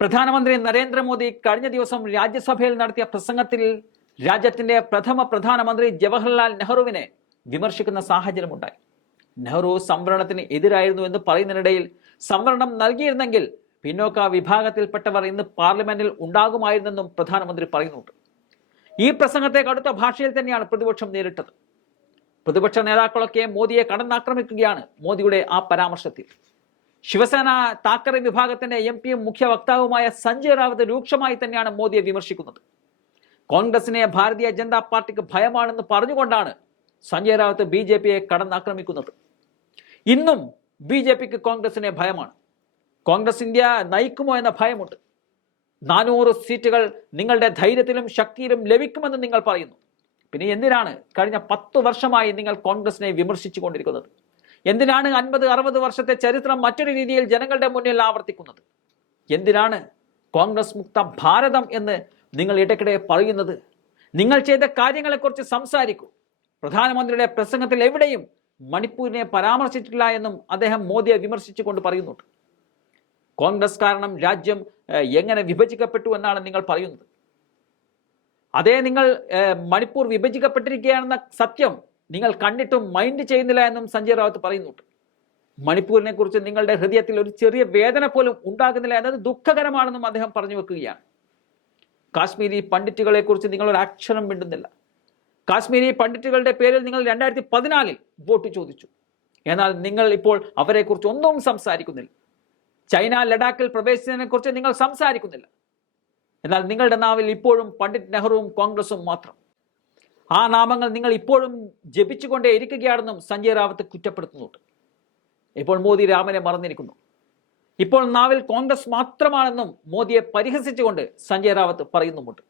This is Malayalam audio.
പ്രധാനമന്ത്രി നരേന്ദ്രമോദി കഴിഞ്ഞ ദിവസം രാജ്യസഭയിൽ നടത്തിയ പ്രസംഗത്തിൽ രാജ്യത്തിന്റെ പ്രഥമ പ്രധാനമന്ത്രി ജവഹർലാൽ നെഹ്റുവിനെ വിമർശിക്കുന്ന സാഹചര്യമുണ്ടായി. നെഹ്റു സംവരണത്തിന് എതിരായിരുന്നു എന്ന് പറയുന്നതിനിടയിൽ സംവരണം നൽകിയിരുന്നെങ്കിൽ പിന്നോക്ക വിഭാഗത്തിൽപ്പെട്ടവർ ഇന്ന് പാർലമെന്റിൽ ഉണ്ടാകുമായിരുന്നെന്നും പ്രധാനമന്ത്രി പറയുന്നുണ്ട്. ഈ പ്രസംഗത്തെ കടുത്ത ഭാഷയിൽ തന്നെയാണ് പ്രതിപക്ഷം നേരിട്ടത്. പ്രതിപക്ഷ നേതാക്കളൊക്കെ മോദിയെ കടന്നാക്രമിക്കുകയാണ് മോദിയുടെ ആ പരാമർശത്തിൽ. ശിവസേന താക്കറെ വിഭാഗത്തിന്റെ എം പിയും മുഖ്യ വക്താവുമായ സഞ്ജയ് റാവത്ത് രൂക്ഷമായി തന്നെയാണ് മോദിയെ വിമർശിക്കുന്നത്. കോൺഗ്രസിനെ ഭാരതീയ ജനതാ പാർട്ടിക്ക് ഭയമാണെന്ന് പറഞ്ഞുകൊണ്ടാണ് സഞ്ജയ് റാവത്ത് ബി ജെ പിയെ കടന്നാക്രമിക്കുന്നത്. ഇന്നും ബി ജെ പിക്ക് കോൺഗ്രസിനെ ഭയമാണ്. കോൺഗ്രസ് ഇന്ത്യ നയിക്കുമോ എന്ന ഭയമുണ്ട്. നാനൂറ് സീറ്റുകൾ നിങ്ങളുടെ ധൈര്യത്തിലും ശക്തിയിലും ലഭിക്കുമെന്ന് നിങ്ങൾ പറയുന്നു. പിന്നെ എന്തിനാണ് കഴിഞ്ഞ പത്ത് വർഷമായി നിങ്ങൾ കോൺഗ്രസിനെ വിമർശിച്ചു കൊണ്ടിരിക്കുന്നത് എന്തിനാണ് അൻപത് അറുപത് വർഷത്തെ ചരിത്രം മറ്റൊരു രീതിയിൽ ജനങ്ങളുടെ മുന്നിൽ ആവർത്തിക്കുന്നത്? എന്തിനാണ് കോൺഗ്രസ് മുക്ത ഭാരതം എന്ന് നിങ്ങൾ ഇടയ്ക്കിടെ പറയുന്നത്? നിങ്ങൾ ചെയ്ത കാര്യങ്ങളെക്കുറിച്ച് സംസാരിക്കൂ. പ്രധാനമന്ത്രിയുടെ പ്രസംഗത്തിൽ എവിടെയും മണിപ്പൂരിനെ പരാമർശിച്ചിട്ടില്ല എന്നും അദ്ദേഹം മോദിയെ വിമർശിച്ചുകൊണ്ട് പറയുന്നുണ്ട്. കോൺഗ്രസ് കാരണം രാജ്യം എങ്ങനെ വിഭജിക്കപ്പെട്ടു എന്നാണ് നിങ്ങൾ പറയുന്നത്. അതേ നിങ്ങൾ മണിപ്പൂർ വിഭജിക്കപ്പെട്ടിരിക്കുകയാണെന്ന സത്യം നിങ്ങൾ കണ്ടിട്ടും മൈൻഡ് ചെയ്യുന്നില്ല എന്നും സഞ്ജയ് റാവത്ത് പറയുന്നുണ്ട്. മണിപ്പൂരിനെ കുറിച്ച് നിങ്ങളുടെ ഹൃദയത്തിൽ ഒരു ചെറിയ വേദന പോലും ഉണ്ടാകുന്നില്ല എന്നത് ദുഃഖകരമാണെന്നും അദ്ദേഹം പറഞ്ഞു വെക്കുകയാണ്. കാശ്മീരി പണ്ഡിറ്റുകളെ കുറിച്ച് നിങ്ങൾ ഒരു അക്ഷരം മിണ്ടുന്നില്ല. കാശ്മീരി പണ്ഡിറ്റുകളുടെ പേരിൽ നിങ്ങൾ രണ്ടായിരത്തി പതിനാലിൽ വോട്ട് ചോദിച്ചു. എന്നാൽ നിങ്ങൾ ഇപ്പോൾ അവരെക്കുറിച്ച് ഒന്നും സംസാരിക്കുന്നില്ല. ചൈന ലഡാക്കിൽ പ്രവേശിച്ചതിനെ കുറിച്ച് നിങ്ങൾ സംസാരിക്കുന്നില്ല. എന്നാൽ നിങ്ങളുടെ നാവിൽ ഇപ്പോഴും പണ്ഡിറ്റ് നെഹ്റുവും കോൺഗ്രസും മാത്രം. ആ നാമങ്ങൾ നിങ്ങൾ ഇപ്പോഴും ജപിച്ചുകൊണ്ടേ ഇരിക്കുകയാണെന്നും സഞ്ജയ് റാവത്ത് കുറ്റപ്പെടുത്തുന്നുണ്ട്. ഇപ്പോൾ മോദി രാമനെ മറന്നിരിക്കുന്നു. ഇപ്പോൾ നാവിൽ കോൺഗ്രസ് മാത്രമാണെന്നും മോദിയെ പരിഹസിച്ചുകൊണ്ട് സഞ്ജയ് റാവത്ത് പറയുന്നുമുണ്ട്.